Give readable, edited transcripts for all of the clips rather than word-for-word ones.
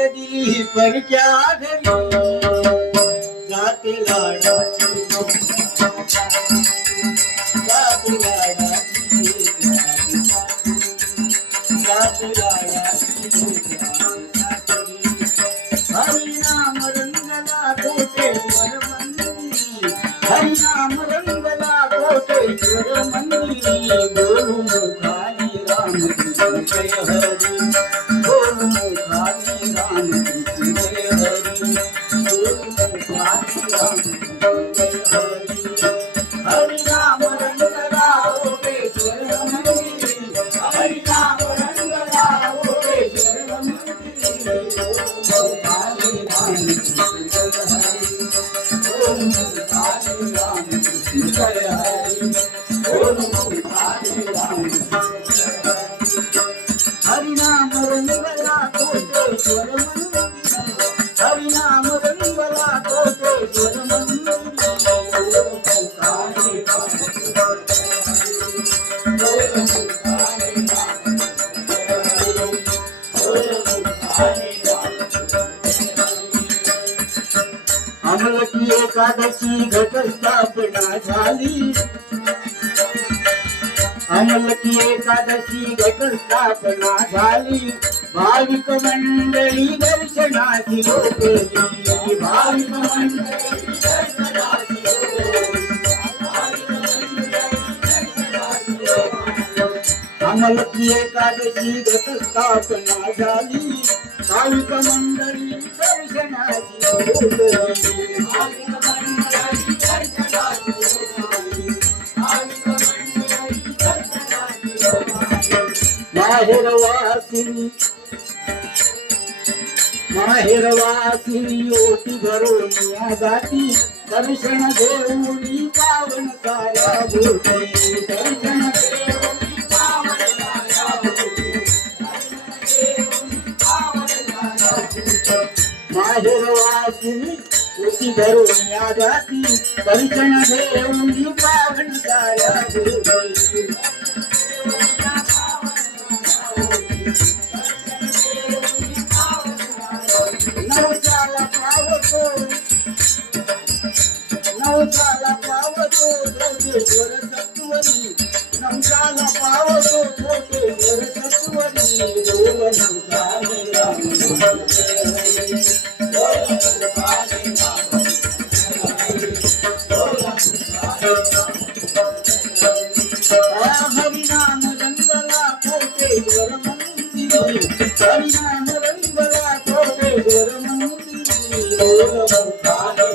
कधी परक्या घरी जाते लाडाची जाते लाडाची जाते लाडाची हरिनाम रंगला कोटेश्वर मंदिरी हरिनाम रंगला कोटेश्वर मंदिरी बोलू मुखानी राम कृष्ण जय हरी बोलू मुखानी राम कृष्ण जय हरी बोलू मुखानी राम कृष्ण जय हरी हरिनाम रंगला कोटेश्वर मंदिरी हरिनाम रंगला कोटेश्वर मंदिरी हरिनाम रंगला कोटेश्वर मंदिरी हरिनाम रंगला कोटेश्वर अमलकी एकादशी घटस्थापना झाली अमलकी एकादशी घटस्थापना झाली भाविक मंडळी दर्शनाची लोकली भाविक मंडळी दर्शनाची अमलकी एकादशी घटस्थापना झाली भाविक मंडळी दर्शनाची लोकली माहेरवासिनी ओटी भरून या जाती दर्शन देऊनी पावन साऱ्या भूती दर्शन देऊनी पावन साऱ्या भूती माहेरवासिनी ओटी भरून या जाती दर्शन देऊनी पावन साऱ्या भूती नवसाला पावतो कोटेश्वर सत्वरी नवसाला पावतो कोटेश्वर सत्वरी बोल मुखानी राम हरिनाम रंगला कोटेश्वर मंदिरी हरिनाम रंगला कोटेश्वर मंदिरी बोल मुखानी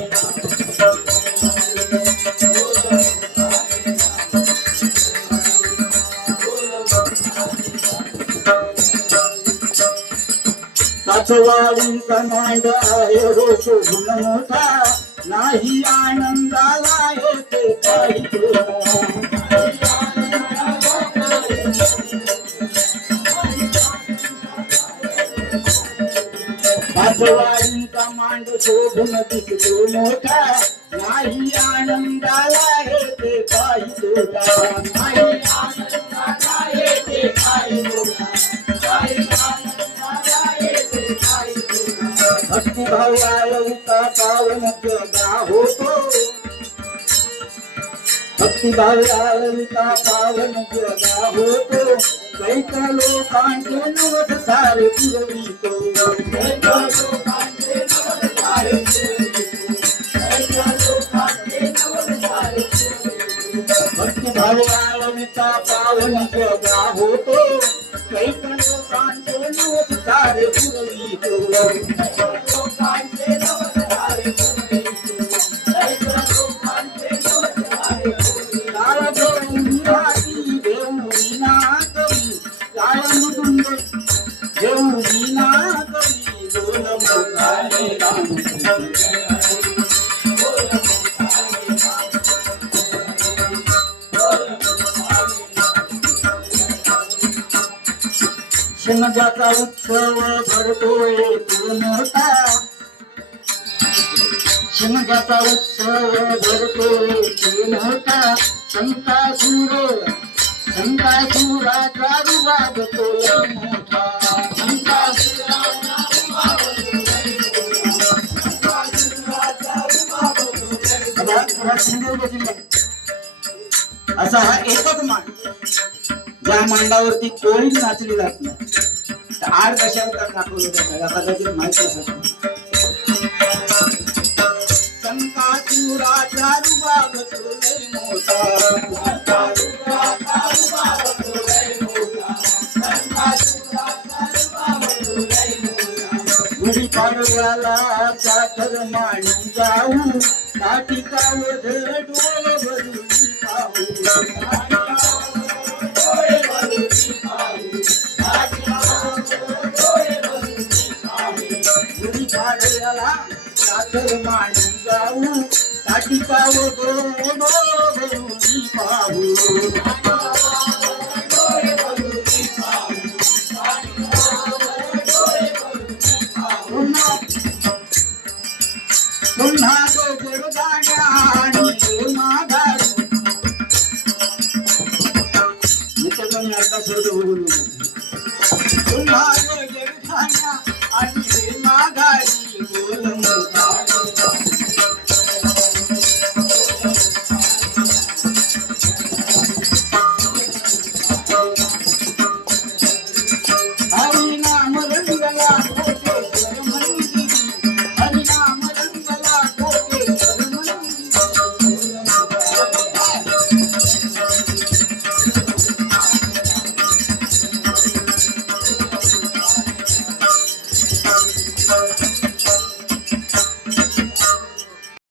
वाढीचा मांडा आहे हो शोभून मोठा नाही आनंदाला येते काही वाढीचा मांड शोभून दिसतो मोठा नाही आनंदाला येते काही तोटा नाही आनंदाला येते काही तोटा भक्तिभाव आळविता पावन जगा होतो भक्तिभाव आळविता पावन जगा होतो कैक लोकांचे नवस सारे पुरवितो कैक लोकांचे नवस सारे भक्तिभाव आळविता पावन जगा होतो कैक लोकांचे नवस सारे पुरवितो शिमग्याचा उत्सव भरतोय मोठा शिमग्याचा उत्सव भरतोय मोठा शंकासुराचा रुबाब तो मोठा शंकासुराचा रुबाब या सिंधुदुर्ग जिल्ह्यात असा हा एकच मांड ज्या मांडावरती कोळी नाचली जात नाही. तर 8 दशावतार दाखवलं त्याला कदाचित माहित नसेल. संकासुराचा रुबाब तो लय मोठा, संकासुराचा रुबाब तो लय मोठा, संकासुराचा रुबाब तो लय मोठा. गुढीपाडव्याला चाकर मांडी जाऊ, नाटिकावर डोळे भरून पाहू, डोळे भरून पाहू, डोळे भरून पाहू. गुढीपाडव्याला चाकर मांडी जाऊ, नाटिकावर डोळे भरून पाहू, डोळे भरून पाहू. पुन्हा गोकुळ गाण्याने माघारी. मित्र कोणी आता सर्व बघून